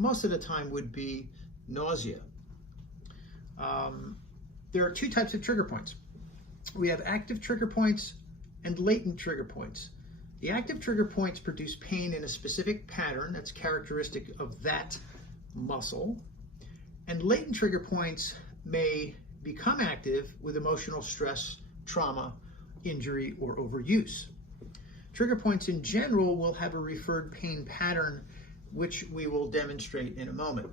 most of the time would be nausea. There are two types of trigger points. We have active trigger points and latent trigger points. The active trigger points produce pain in a specific pattern that's characteristic of that muscle, and latent trigger points may become active with emotional stress, trauma, injury, or overuse. Trigger points in general will have a referred pain pattern, which we will demonstrate in a moment.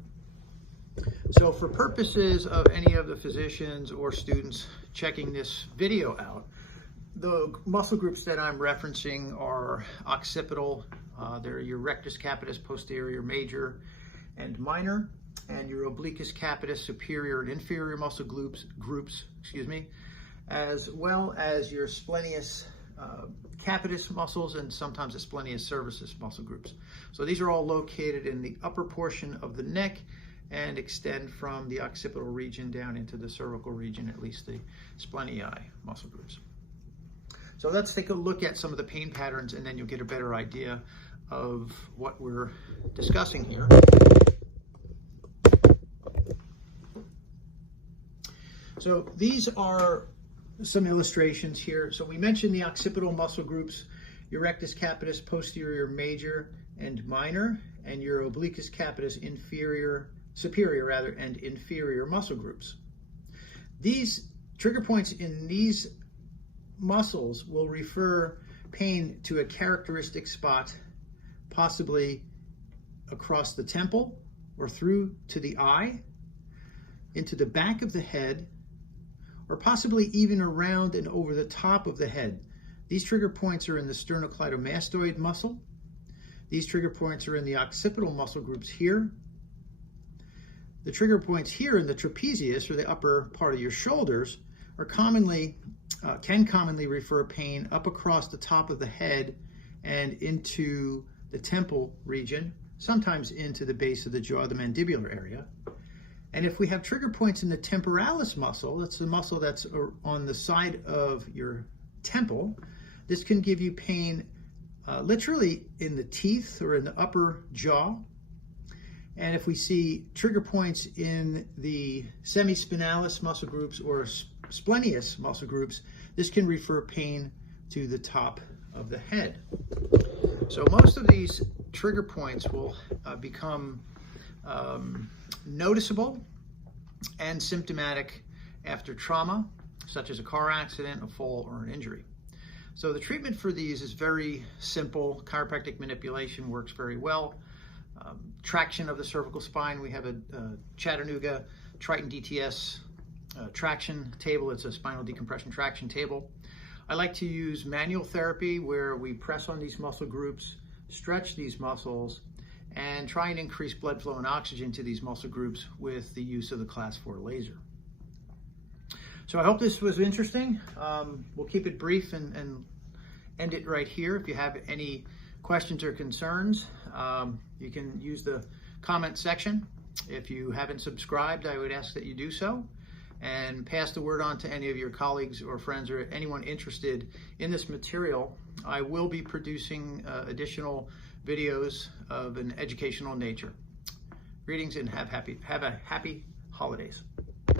So for purposes of any of the physicians or students checking this video out, the muscle groups that I'm referencing are occipital, they're your rectus capitis posterior major and minor, and your obliquus capitis superior and inferior muscle groups, as well as your splenius capitis muscles and sometimes the splenius cervicis muscle groups. So these are all located in the upper portion of the neck and extend from the occipital region down into the cervical region, at least the splenii muscle groups. So let's take a look at some of the pain patterns, and then you'll get a better idea of what we're discussing here. So these are some illustrations here. So we mentioned the occipital muscle groups, your rectus capitis posterior major and minor, and your obliquus capitis superior and inferior muscle groups. These trigger points in these muscles will refer pain to a characteristic spot, possibly across the temple or through to the eye, into the back of the head, or possibly even around and over the top of the head. These trigger points are in the sternocleidomastoid muscle. These trigger points are in the occipital muscle groups here. The trigger points here in the trapezius, or the upper part of your shoulders, are can commonly refer pain up across the top of the head and into the temple region, sometimes into the base of the jaw, the mandibular area. And if we have trigger points in the temporalis muscle, that's the muscle that's on the side of your temple, this can give you pain literally in the teeth or in the upper jaw. And if we see trigger points in the semi-spinalis muscle groups or splenius muscle groups, this can refer pain to the top of the head. So most of these trigger points will become noticeable and symptomatic after trauma, such as a car accident, a fall, or an injury. So the treatment for these is very simple. Chiropractic manipulation works very well. Traction of the cervical spine, we have a Chattanooga Triton DTS traction table. It's a spinal decompression traction table. I like to use manual therapy, where we press on these muscle groups, stretch these muscles, and try and increase blood flow and oxygen to these muscle groups with the use of the Class 4 laser. So I hope this was interesting. We'll keep it brief and end it right here. If you have any questions or concerns, you can use the comment section. If you haven't subscribed, I would ask that you do so, and pass the word on to any of your colleagues or friends or anyone interested in this material. I will be producing additional videos of an educational nature. Greetings and have a happy holidays.